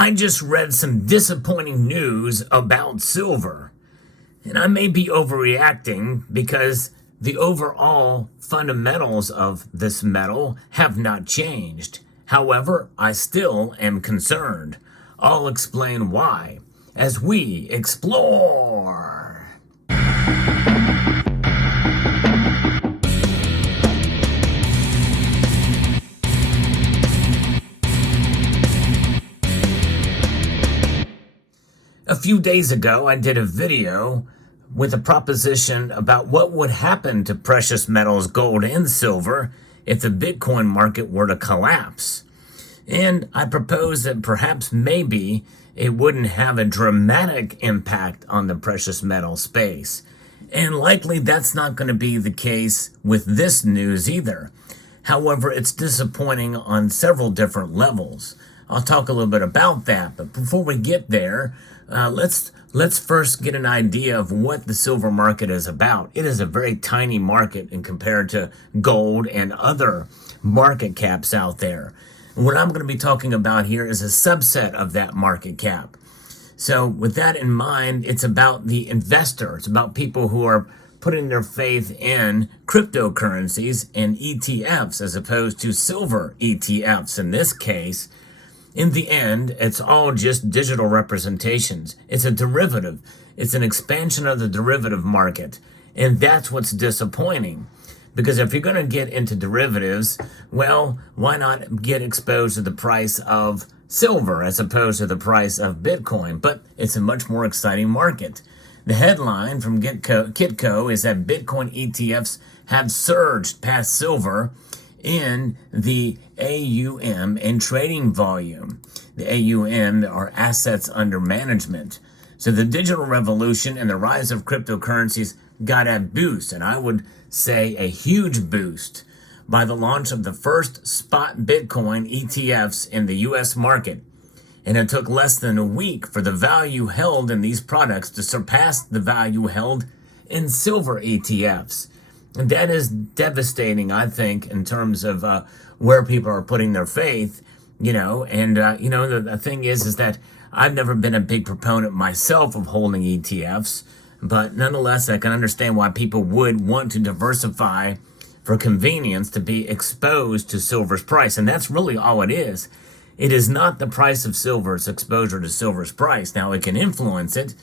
I just read some disappointing news about silver, and I may be overreacting because the overall fundamentals of this metal have not changed. However, I still am concerned. I'll explain why as we explore. A few days ago, I did a video with a proposition about what would happen to precious metals, gold and silver, if the Bitcoin market were to collapse. And I proposed that perhaps maybe it wouldn't have a dramatic impact on the precious metal space. And likely that's not going to be the case with this news either. However, it's disappointing on several different levels. I'll talk a little bit about that, but before we get there, let's first get an idea of what the silver market is about. It is a very tiny market in compared to gold and other market caps out there. And what I'm going to be talking about here is a subset of that market cap. So with that in mind, it's about the investor. It's about people who are putting their faith in cryptocurrencies and ETFs as opposed to silver ETFs in this case. In the end, it's all just digital representations. It's a derivative. It's an expansion of the derivative market. And that's what's disappointing. Because if you're going to get into derivatives, well, why not get exposed to the price of silver as opposed to the price of Bitcoin? But it's a much more exciting market. The headline from Kitco is that Bitcoin ETFs have surged past silver in the AUM and trading volume. The AUM are assets under management. So the digital revolution and the rise of cryptocurrencies got a boost, and I would say a huge boost, by the launch of the first spot Bitcoin ETFs in the US market. And it took less than a week for the value held in these products to surpass the value held in silver ETFs. And that is devastating, I think, in terms of where people are putting their faith, the thing is that I've never been a big proponent myself of holding ETFs, but nonetheless, I can understand why people would want to diversify for convenience to be exposed to silver's price. And that's really all it is. It is not the price of silver, it's exposure to silver's price. Now, it can influence it,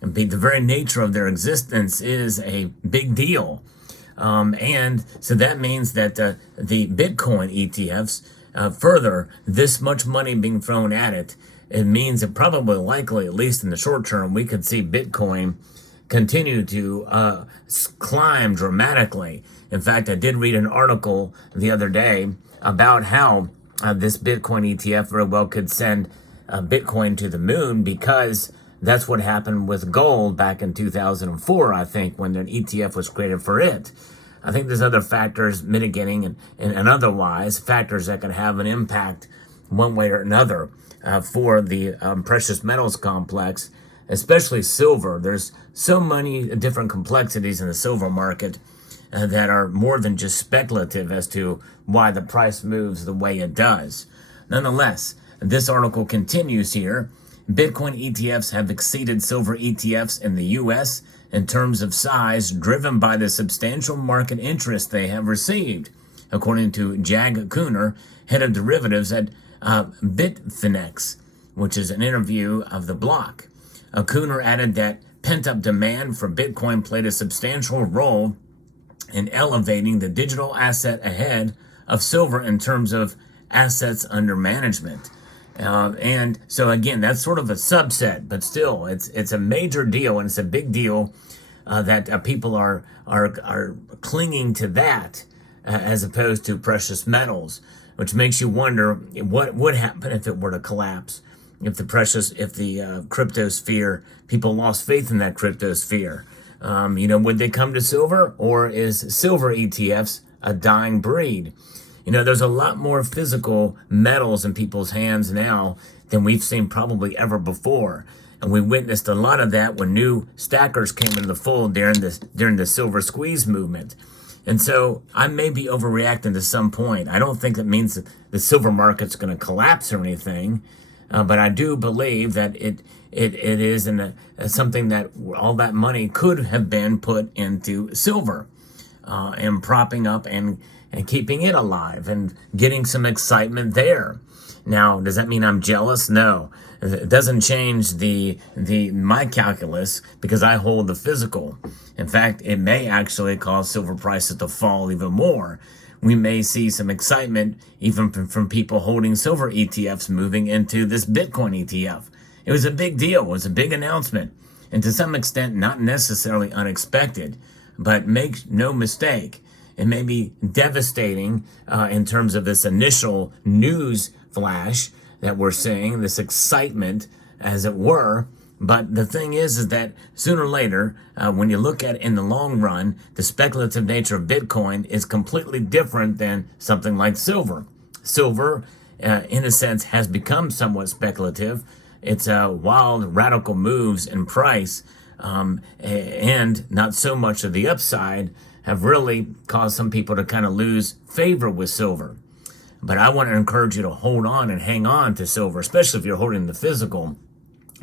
and the very nature of their existence is a big deal. And so that means that the Bitcoin ETFs, further, this much money being thrown at it, it means that probably likely, at least in the short term, we could see Bitcoin continue to climb dramatically. In fact, I did read an article the other day about how this Bitcoin ETF very well could send Bitcoin to the moon, because that's what happened with gold back in 2004, I think, when an ETF was created for it. I think there's other factors mitigating and otherwise factors that can have an impact one way or another for the precious metals complex, especially silver. There's so many different complexities in the silver market that are more than just speculative as to why the price moves the way it does. Nonetheless, this article continues here. Bitcoin ETFs have exceeded silver ETFs in the U.S. in terms of size, driven by the substantial market interest they have received, according to Jag Cooner, head of derivatives at Bitfinex, which is an interview of the block. Cooner added that pent-up demand for Bitcoin played a substantial role in elevating the digital asset ahead of silver in terms of assets under management. And so again, that's sort of a subset, but still, it's a major deal, and it's a big deal that people are clinging to that as opposed to precious metals, which makes you wonder what would happen if it were to collapse, if the cryptosphere, people lost faith in that cryptosphere. Would they come to silver, or is silver ETFs a dying breed? There's a lot more physical metals in people's hands now than we've seen probably ever before. And we witnessed a lot of that when new stackers came into the fold during the silver squeeze movement. And so I may be overreacting to some point. I don't think that means that the silver market's going to collapse or anything. but I do believe that it is something that all that money could have been put into silver, and propping up and keeping it alive and getting some excitement there. Now, does that mean I'm jealous? No. It doesn't change my calculus because I hold the physical. In fact, it may actually cause silver prices to fall even more. We may see some excitement even from people holding silver ETFs moving into this Bitcoin ETF. It was a big deal. It was a big announcement. And to some extent, not necessarily unexpected. But make no mistake, it may be devastating in terms of this initial news flash that we're seeing, this excitement, as it were. But the thing is that sooner or later, when you look at it in the long run, the speculative nature of Bitcoin is completely different than something like silver. Silver, in a sense, has become somewhat speculative. It's wild, radical moves in price, and not so much of the upside have really caused some people to kind of lose favor with silver. But I want to encourage you to hold on and hang on to silver, especially if you're holding the physical,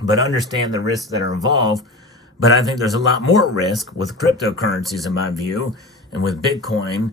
but understand the risks that are involved. But I think there's a lot more risk with cryptocurrencies, in my view, and with Bitcoin.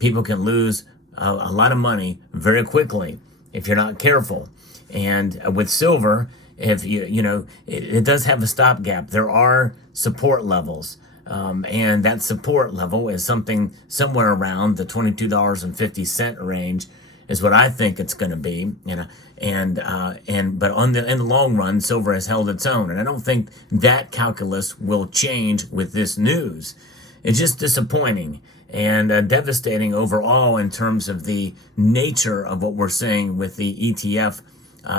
People can lose a lot of money very quickly if you're not careful. And with silver, if it does have a stopgap. There are support levels. And that support level is something somewhere around the $22.50 range is what I think it's going to be. But in the long run, silver has held its own, and I don't think that calculus will change with this news. It's just disappointing and devastating overall in terms of the nature of what we're seeing with the ETF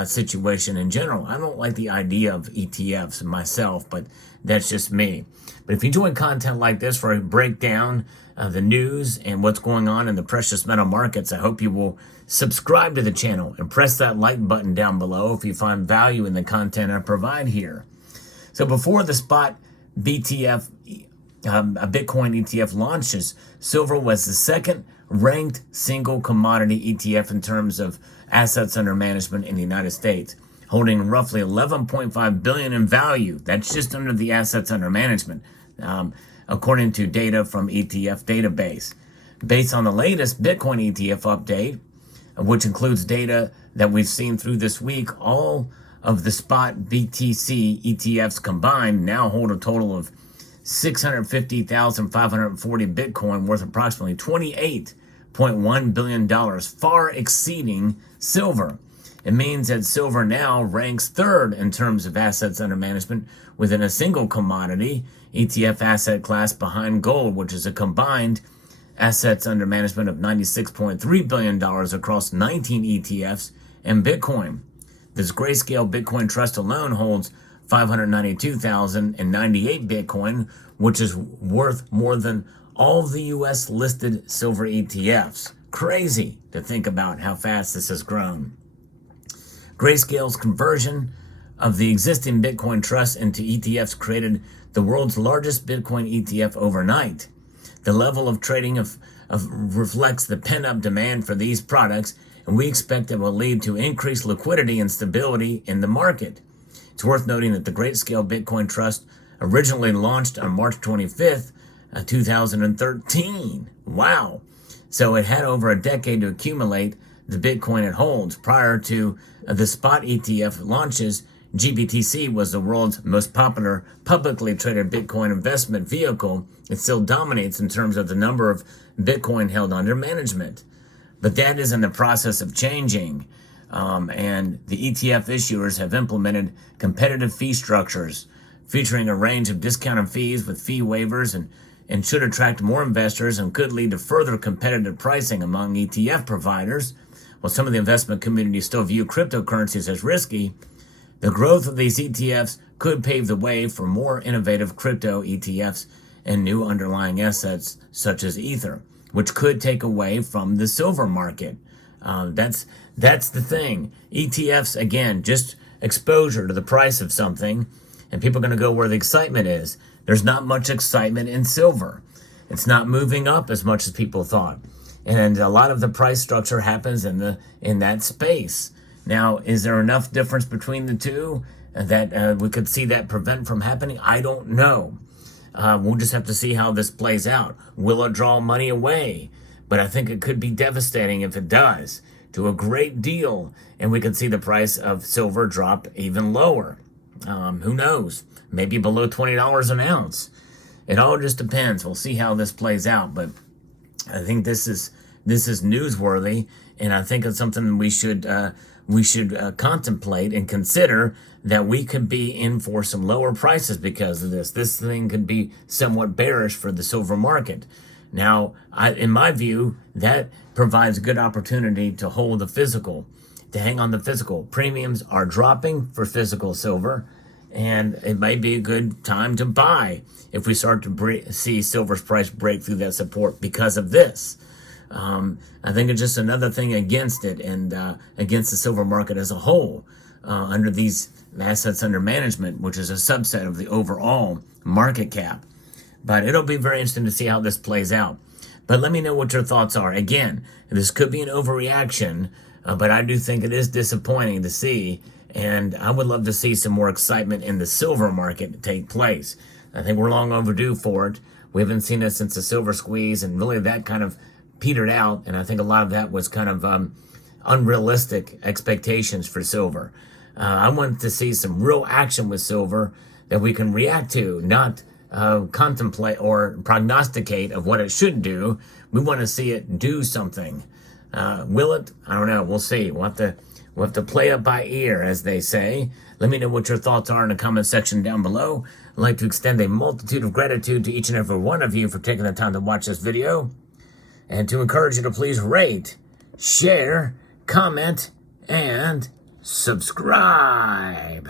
situation in general. I don't like the idea of ETFs myself, but that's just me. But if you enjoy content like this where I break down the news and what's going on in the precious metal markets, I hope you will subscribe to the channel and press that like button down below if you find value in the content I provide here. So before the spot BTF, a Bitcoin ETF launches, silver was the second ranked single commodity ETF in terms of assets under management in the United States, holding roughly 11.5 billion in value. That's just under the assets under management, according to data from ETF database. Based on the latest Bitcoin ETF update, which includes data that we've seen through this week, all of the spot BTC ETFs combined now hold a total of 650,540 Bitcoin, worth approximately $28.1 billion, far exceeding silver. It means that silver now ranks third in terms of assets under management within a single commodity ETF asset class behind gold, which is a combined assets under management of $96.3 billion across 19 ETFs and Bitcoin. This Grayscale Bitcoin Trust alone holds 592,098 Bitcoin, which is worth more than all of the U.S. listed silver ETFs. Crazy to think about how fast this has grown. Grayscale's conversion of the existing Bitcoin Trust into ETFs created the world's largest Bitcoin ETF overnight. The level of trading reflects the pent-up demand for these products, and we expect it will lead to increased liquidity and stability in the market. It's worth noting that the Grayscale Bitcoin Trust originally launched on March 25th, 2013. Wow. So it had over a decade to accumulate the Bitcoin it holds. Prior to the spot ETF launches, GBTC was the world's most popular publicly traded Bitcoin investment vehicle. It still dominates in terms of the number of Bitcoin held under management. But that is in the process of changing. And the ETF issuers have implemented competitive fee structures featuring a range of discounted fees with fee waivers and should attract more investors and could lead to further competitive pricing among ETF providers. While some of the investment community still view cryptocurrencies as risky, the growth of these ETFs could pave the way for more innovative crypto ETFs and new underlying assets such as Ether, which could take away from the silver market. That's the thing. ETFs, again, just exposure to the price of something, and people are going to go where the excitement is. There's not much excitement in silver. It's not moving up as much as people thought. And a lot of the price structure happens in that space. Now, is there enough difference between the two that we could see that prevent from happening? I don't know. We'll just have to see how this plays out. Will it draw money away? But I think it could be devastating if it does, to a great deal, and we could see the price of silver drop even lower. Who knows? Maybe below $20 an ounce. It all just depends. We'll see how this plays out, but I think this is newsworthy, and I think it's something we should contemplate and consider, that we could be in for some lower prices because of this. This thing could be somewhat bearish for the silver market. Now, in my view, that provides a good opportunity to hold the physical, to hang on the physical. Premiums are dropping for physical silver, and it might be a good time to buy if we start to see silver's price break through that support because of this. I think it's just another thing against it, and against the silver market as a whole, under these assets under management, which is a subset of the overall market cap. But it'll be very interesting to see how this plays out. But let me know what your thoughts are. Again, this could be an overreaction, but I do think it is disappointing to see, and I would love to see some more excitement in the silver market take place. I think we're long overdue for it. We haven't seen it since the silver squeeze, and really that kind of petered out, and I think a lot of that was kind of unrealistic expectations for silver. I want to see some real action with silver that we can react to, not contemplate or prognosticate of what it should do. We want to see it do something. Will it? I don't know. We'll see. We'll have to play it by ear, as they say. Let me know what your thoughts are in the comment section down below. I'd like to extend a multitude of gratitude to each and every one of you for taking the time to watch this video, and to encourage you to please rate, share, comment, and subscribe.